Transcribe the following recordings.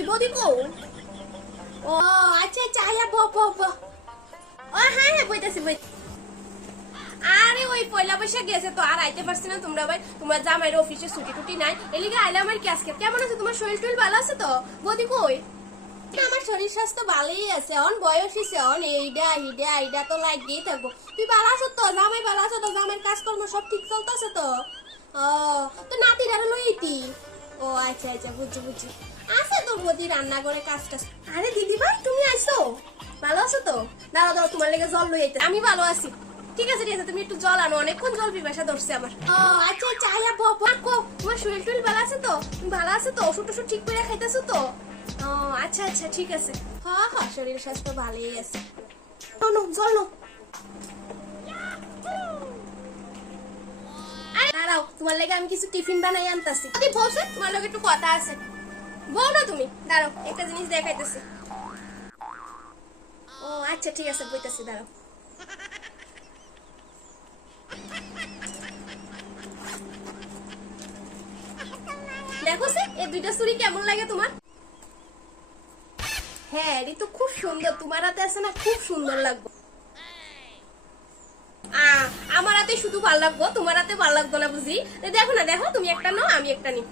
কি বদি কো ও আচ্ছা আচ্ছা আয়া ব ব ব ও হ্যাঁ হ্যাঁ বইতাছি বই আরে ওই পয়লা বৈশাখ গেছে তো আর আইতে পারছি না তোমরা ভাই তোমার জামাইয়ের অফিসে ছুটি টুটি নাই এলিগে আইলাম আর কি আজকে কেমন আছে তোমার শরীর টুল ভালো আছে তো বদি কই আমার শরীর স্বাস্থ্য ভালোই আছে অন বয়স হইছে অন এইডা তো লাগিয়েই থাকবো তুই ভালো আছো তো জামাই ভালো আছো তো জামাইয়ের কাজকর্ম সব ঠিক চলতেছে তো ও তো নাতির আরো লইতি ও আচ্ছা আচ্ছা বুঝছি বুঝছি আছে তোর বদি রান্না করে কাজ টাজ আরে দিদি ভাই তুমি আইছো ভালো আছো তো দাঁড়াও দাঁড়াও তোমার লেগে জল লই আইতে আমি ভালো আছি ঠিক আছে তুমি একটু জল আনো অনেকক্ষণ জল পিপাসা ধরছে আমার ও আচ্ছা আচ্ছা আয়া বাবা কো তোমার শরীর টুল ভালো আছে তো তুমি ভালো আছো তো ওষুধ টষুধ ঠিক করে খাইতেছো তো ও আচ্ছা আচ্ছা ঠিক আছে হ্যাঁ হ্যাঁ শরীর স্বাস্থ্য ভালোই আছে নো জল নো দাঁড়াও তোমার লেগে আমি কিছু টিফিন বানাই আনতাছি যদি বসে তোমার লগে একটু কথা আছে বল না তুমি দাঁড়াও একটা জিনিস দেখাইতেছি ও আচ্ছা ঠিক আছে বইতাছি দাঁড়াও দেখো সে এই দুইটা চুড়ি কেমন লাগে তোমার হ্যাঁ এটি তো খুব সুন্দর তোমার হাতে আছে না খুব সুন্দর লাগবে আমার হাতে শুধু ভালো লাগবো তোমার হাতে ভালো লাগতো না বুঝি দেখো না দেখো তুমি একটা নাও আমি একটা নি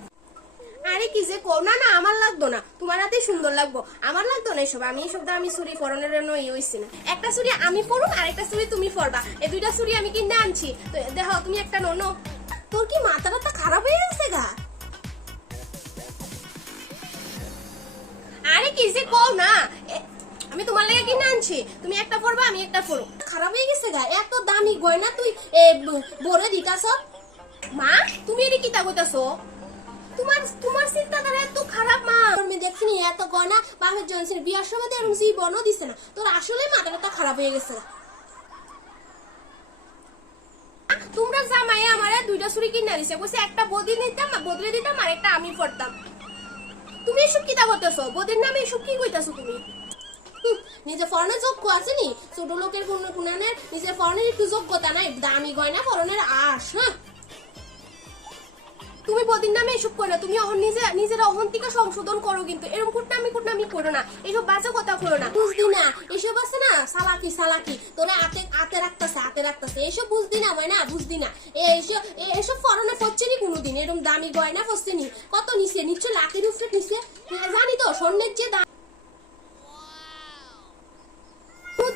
আরে কি যে কর না না আমার লাগতো না তোমার হাতে সুন্দর লাগবো আমার লাগতো না এসব আমি এসব আমি চুরি পরনের জন্য হইছি না একটা চুরি আমি পরুম আর একটা চুরি তুমি পরবা এই দুইটা চুরি আমি কিনে আনছি তো দেখো তুমি একটা নো তোর কি মাথাটা খারাপ হয়ে গেছে গা আরে কি যে কও না আমি তোমার লাগি কিনে আনছি তুমি একটা পরবা আমি একটা পরব খারাপ হয়ে গেছে গা এত দামি গয়না তুই বড় দিতাছ মা তুমি এটি কি তা কইতাছো তোমার চিন্তাধারা এত খারাপ মা আমি দেখিনি এত গয়না বাপের জনসের বিয়ার সময় এরকম জীবনও দিছে না তোর আসলে মাথাটা খারাপ হয়ে গেছে তোমরা জামাই আমারে দুইটা চুরি কিনে দিছে কইছে একটা বদলে দিতাম আর একটা আমি পরতাম তুমি এসব কি তা করতেছো বদির নামে এসব কি কইতাছো তুমি নিজে ফরনের যোগ্য আছে নি ছোট লোকের গুণানের নিজের ফরনের একটু যোগ্যতা নাই দামি গয়না ফরনের আশ হ্যাঁ তুমি বদির নামে এসব করো না তুমি নিজের অহন্তিকা সংশোধন করো কিন্তু এরকম কুটনামি করো না এসব বাজে কথা করো না বুঝদি না এসব আছে না সালাকি তোরা হাতে রাখতেছে এসব বুঝদি না হয় না বুঝদি না এসব ফরনে পড়ছে নি কোনোদিন এরকম দামি গয়না পড়ছে নি কত নিচে নিশ্চয় লাখের উপরে নিচে জানি তো স্বর্ণের যে দাম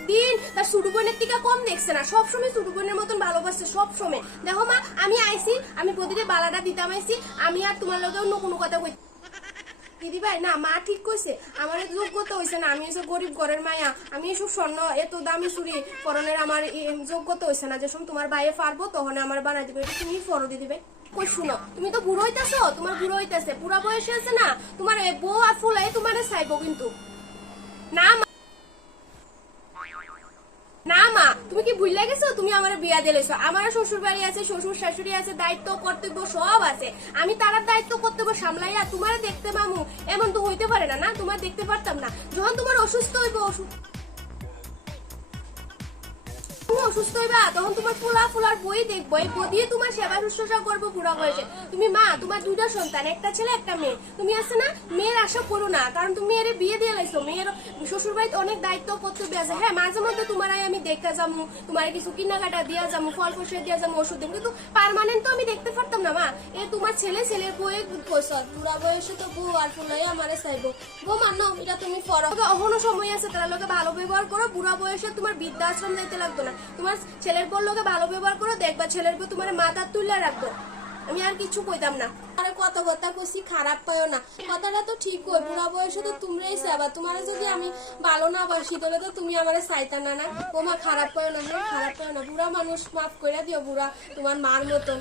দিন তার ছোট বোনের থেকে কম দেখছে না সবসময় ছোট বোনের মতন ভালোবাসছে সবসময় দেখো মা আমি আইছি আমি প্রতিদিন বালাটা দিতাম আইছি আমি আর তোমার লগে অন্য কোনো কথা কই দিদি ভাই না মা ঠিক কইছে আমার যোগ্যতা হইছে না আমি এসব গরিব ঘরের মায়া আমি এসব স্বর্ণ এত দামি চুরি পরনের আমার যোগ্যতা হইছে না যখন তোমার বাইরে পারবো তখন আমার বানাই দিবে এটা তুমি ফরো দিদি ভাই কই শুনো তুমি তো বুড়ো হইতাছো তোমার বুড়ো হইতাছে পুরা বয়সে আছে না তোমার বউ আর ফুলাই তোমার চাইবো কিন্তু না না মা তুমি কি ভুল লাগেছো তুমি আমার বিয়া দিলেছো আমার শ্বশুর বাড়ি আছে শ্বশুর শাশুড়ি আছে দায়িত্ব কর্তব্য সব আছে আমি তার দায়িত্ব কর্তব্য সামলাইয়া তোমার দেখতে মামু এমন তো হইতে পারে না তোমার দেখতে পারতাম না যখন তোমার অসুস্থ হইব অসুস্থ হইবা তখন তোমার ফুলার বই দেখবো এই বই দিয়ে তোমার সেবা শুশ্রূষা করবো বুড়া বয়সে তুমি মা তোমার দুইটা সন্তান একটা ছেলে একটা মেয়ে তুমি আছে না মেয়ের আশা করো না কারণ তুমি এর বিয়ে দিয়ে লাইছো মেয়ের শ্বশুর বাড়িতে অনেক দায়িত্ব কর্তব্য আছে হ্যাঁ মাঝে মধ্যে তোমার আমি দেখতে যাবো তোমার কিছু কিনাকাটা দিয়া যাবো ফল ফসল দিয়া যাবো ওষুধ দেবো কিন্তু পার্মানেন্ট তো আমি দেখতে পারতাম না মা তোমার ছেলের বই পয়সা বুড়া বয়সে তো বউ আর ফুলাই আমারে চাইবো বউ মানো এটা তুমি পড়ো অহনো সময় আছে তার লোকে ভালো ব্যবহার করো বুড়া বয়সে তোমার বৃদ্ধাশ্রম যাইতে লাগতো না তোমার ছেলের বউ লোকে ভালো ব্যবহার করো দেখবা ছেলের বউ তোমার মাথা তুলে রাখবো আমি আর কিছু কইতাম না আরে কত কথা কইছি খারাপ পায়ো না কথাটা তো ঠিক কই বুড়া বয়সে তো তোমরাই চাইবা তোমার যদি আমি ভালো না বাসি তাহলে তো তুমি আমারে চাইতা না ও মা খারাপ পায়ো না খারাপ পায়ো না বুড়া মানুষ মাফ কইরা দিও বুড়া তোমার মার মতন